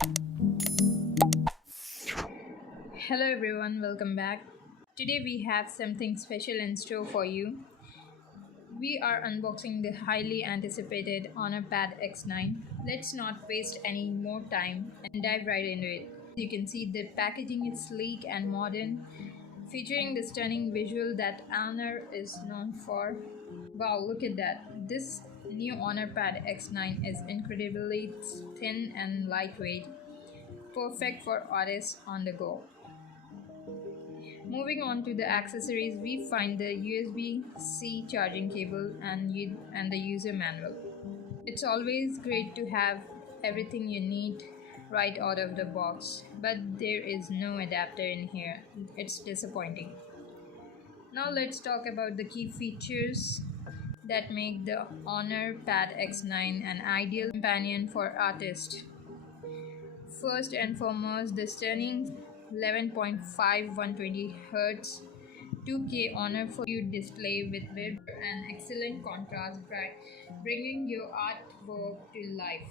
Hello everyone, welcome back. Today we have something special in store for you. We are unboxing the highly anticipated Honor Pad X9. Let's not waste any more time and dive right into it. You can see the packaging is sleek and modern, featuring the stunning visual that Honor is known for. Wow, look at that. This new Honor Pad X9 is incredibly thin and lightweight, perfect for artists on the go. Moving on to the accessories, we find the USB-C charging cable and the user manual. It's always great to have everything you need right out of the box, but there is no adapter in here. It's disappointing. Now let's talk about the key features that make the Honor Pad X9 an ideal companion for artists. First and foremost, the stunning 11.5 120 Hz 2K Honor for you display with vibrant and excellent contrast, bringing your artwork to life.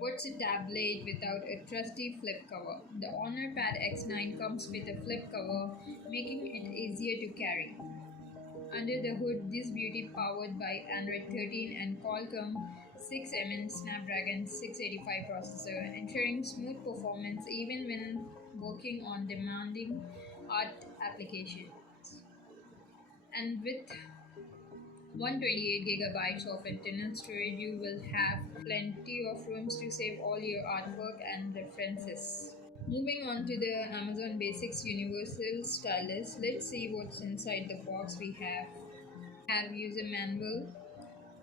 What's a tablet without a trusty flip cover? The Honor Pad X9 comes with a flip cover, making it easier to carry. Under the hood, this beauty powered by Android 13 and Qualcomm 6MN Snapdragon 685 processor, ensuring smooth performance even when working on demanding art applications. And with 128 gigabytes of internal storage, you will have plenty of rooms to save all your artwork and references. Moving on to the Amazon Basics Universal Stylus, let's see what's inside the box. We have user manual,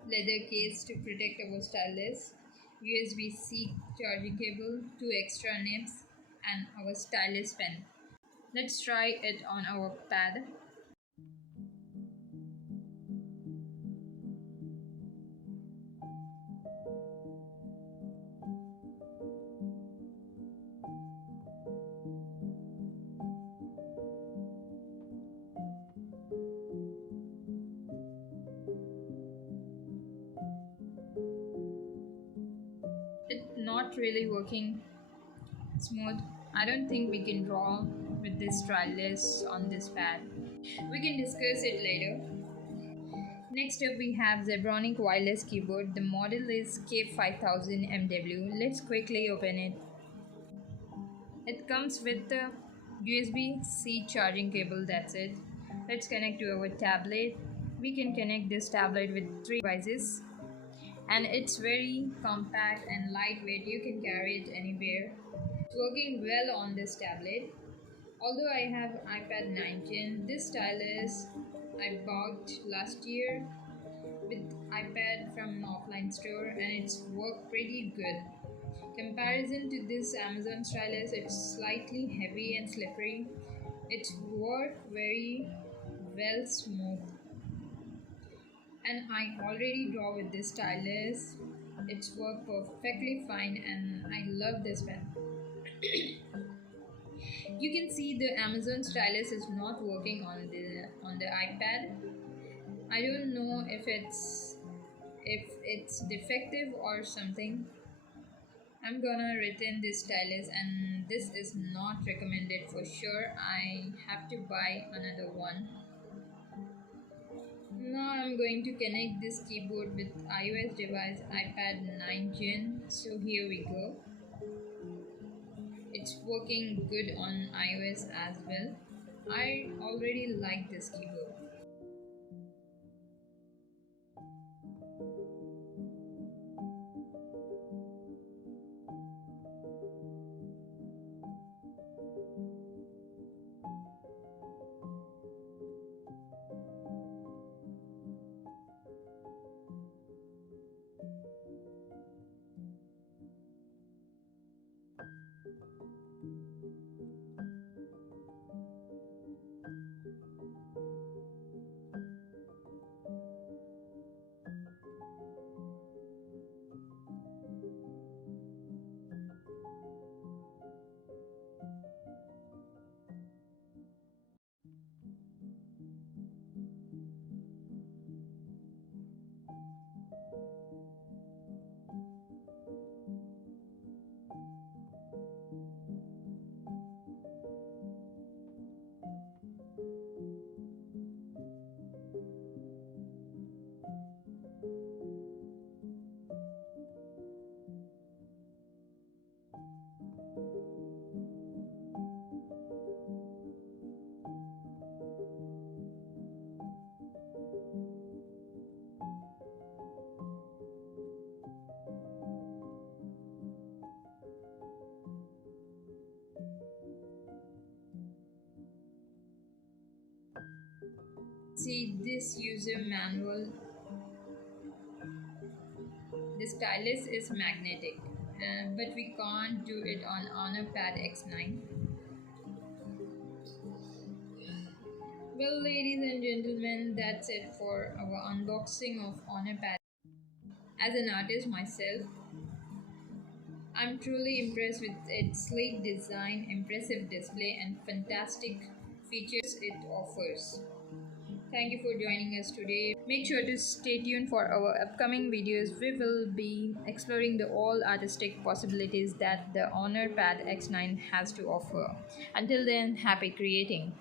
leather case to protect our stylus, USB-C charging cable, two extra nibs, and our stylus pen. Let's try it on our pad. It's not really working smooth. I don't think we can draw with this stylus on this pad. We can discuss it later. Next up we have Zebronics Wireless keyboard. The model is K5000MW. Let's quickly open it. It comes with the USB-C charging cable, that's it. Let's connect to our tablet. We can connect this tablet with three devices and it's very compact and lightweight. You can carry it anywhere. It's working well on this tablet. Although I have Iped 9 Gen, this stylus I bought last year with Iped from an offline store and it's worked pretty good. Comparison to this Amazon stylus, it's slightly heavy and slippery. It's worked very well smooth. And I already draw with this stylus. It's worked perfectly fine and I love this pen. You can see the Amazon stylus is not working on the Iped. I don't know if it's defective or something. I'm gonna return this stylus and this is not recommended for sure. I have to buy another one. Now I'm going to connect this keyboard with iOS device Iped 9 Gen. So here we go. It's working good on iOS as well. I already like this keyboard. See this user manual. The stylus is magnetic, but we can't do it on Honor Pad X9. Well, ladies and gentlemen, that's it for our unboxing of Honor Pad. As an artist myself, I'm truly impressed with its sleek design, impressive display, and fantastic features it offers. Thank you for joining us today. Make sure to stay tuned for our upcoming videos. We will be exploring the all artistic possibilities that the Honor Pad X9 has to offer. Until then, happy creating.